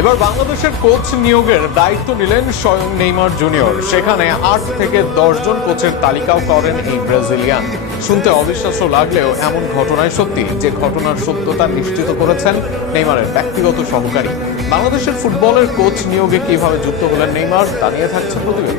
এবার বাংলাদেশের কোচ নিয়োগের দায়িত্ব নিলেন স্বয়ং নেইমার জুনিয়র। সেখানে ৮ থেকে ১০ জন কোচের তালিকাও করেন এই ব্রাজিলিয়ান। শুনতে অবিশ্বাস্য লাগলেও এমন ঘটনায় সত্যি, যে ঘটনার সত্যতা নিশ্চিত করেছেন নেইমারের ব্যক্তিগত সহকারী। বাংলাদেশের ফুটবলের কোচ নিয়োগে কিভাবে যুক্ত হলেন নেইমার, তা নিয়ে থাকছে প্রতিবেদন।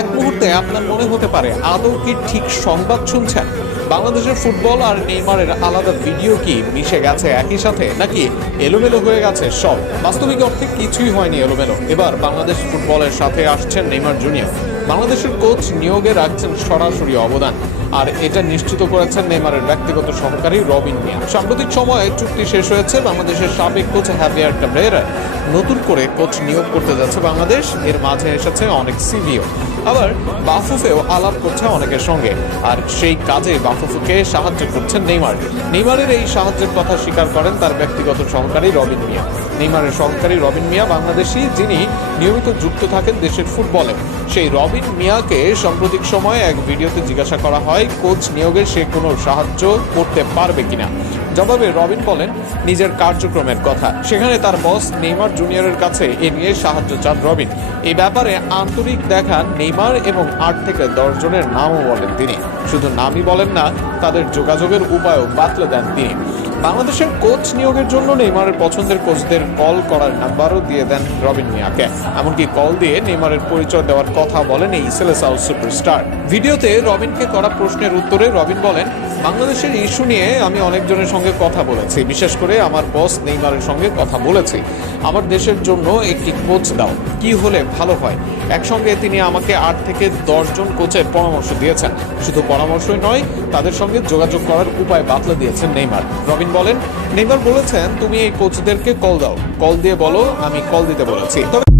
এক মুহূর্তে আপনার মনে হতে পারে, আদৌ কি ঠিক সংবাদ শুনছেন? বাংলাদেশের ফুটবল আর নেইমারের আলাদা ভিডিও কি মিশে গেছে একই সাথে, নাকি এলোমেলো হয়ে গেছে সব? বাস্তবিক অর্থে কিছুই হয়নি এলোমেলো। এবার বাংলাদেশ ফুটবলের সাথে আসছেন নেইমার জুনিয়র। বাংলাদেশের কোচ নিয়োগে রাখছেন সরাসরি অবদান, আর এটা নিশ্চিত করেছেন নেইমারের ব্যক্তিগত সহকারী রবিন মিয়া। সাম্প্রতিক সময়ে চুক্তি শেষ হয়েছে বাংলাদেশের সাবেক কোচ হাভিয়ার ক্যাব্রেরা। নতুন করে কোচ নিয়োগ করতে যাচ্ছে বাংলাদেশ। এর মাঝে এসেছে অনেক সিভিও, আবার বাফুফেও আলাপ করছে অনেকের সঙ্গে, আর সেই কাজে বাফুফুকে সাহায্য করছেন নেইমার। নেইমারের এই সাহায্যের কথা স্বীকার করেন তার ব্যক্তিগত সহকারী রবিন মিয়া। নেইমারের সহকারী রবিন মিয়া বাংলাদেশি, যিনি নিয়মিত যুক্ত থাকেন দেশের ফুটবলে। সেই রবিন মিয়াকে সাম্প্রতিক সময়ে এক ভিডিওতে জিজ্ঞাসা করা হয় কোচ নিয়োগে সে কোনো সাহায্য করতে পারবে কিনা। জবাবে রবিন বলেন নিজের কার্যক্রমের কথা। সেখানে তার বস নেইমার জুনিয়রের কাছে এ নিয়ে সাহায্য চান রবিন। এই ব্যাপারে আন্তরিক দেখান নেইমার এবং ৮ থেকে ১০ জনের নামও বলেন তিনি। শুধু নামই বলেন না, তাদের যোগাযোগের উপায়ও বাতলে দেন তিনি। বাংলাদেশের কোচ নিয়োগের জন্য নেইমারের পছন্দের কোচদের কল করার নাম্বারও দিয়ে দেন রবিন মিয়াকে। এমনকি কল দিয়ে নেইমারের পরিচয় দেওয়ার কথা বলেন এই সেলেসাও সুপারস্টার। ভিডিওতে রবিনকে করা প্রশ্নের উত্তরে রবিন বলেন, বাংলাদেশের ইস্যু নিয়ে আমি অনেকজনের সঙ্গে কথা বলেছি, বিশেষ করে আমার বস নেইমারের সঙ্গে কথা বলেছি। আমার দেশের জন্য একটি কোচ দাও, কি হলে ভালো হয়। একসঙ্গে তিনি আমাকে ৮ থেকে ১০ জন কোচের পরামর্শ দিয়েছেন। শুধু পরামর্শই নয়, তাদের সঙ্গে যোগাযোগ করার উপায় বাতলে দিয়েছেন নেইমার। রবিন বলেন, নেইমার বলেছেন তুমি এই কোচদেরকে কল দাও, কল দিয়ে বলো আমি কল দিতে বলেছি। তবে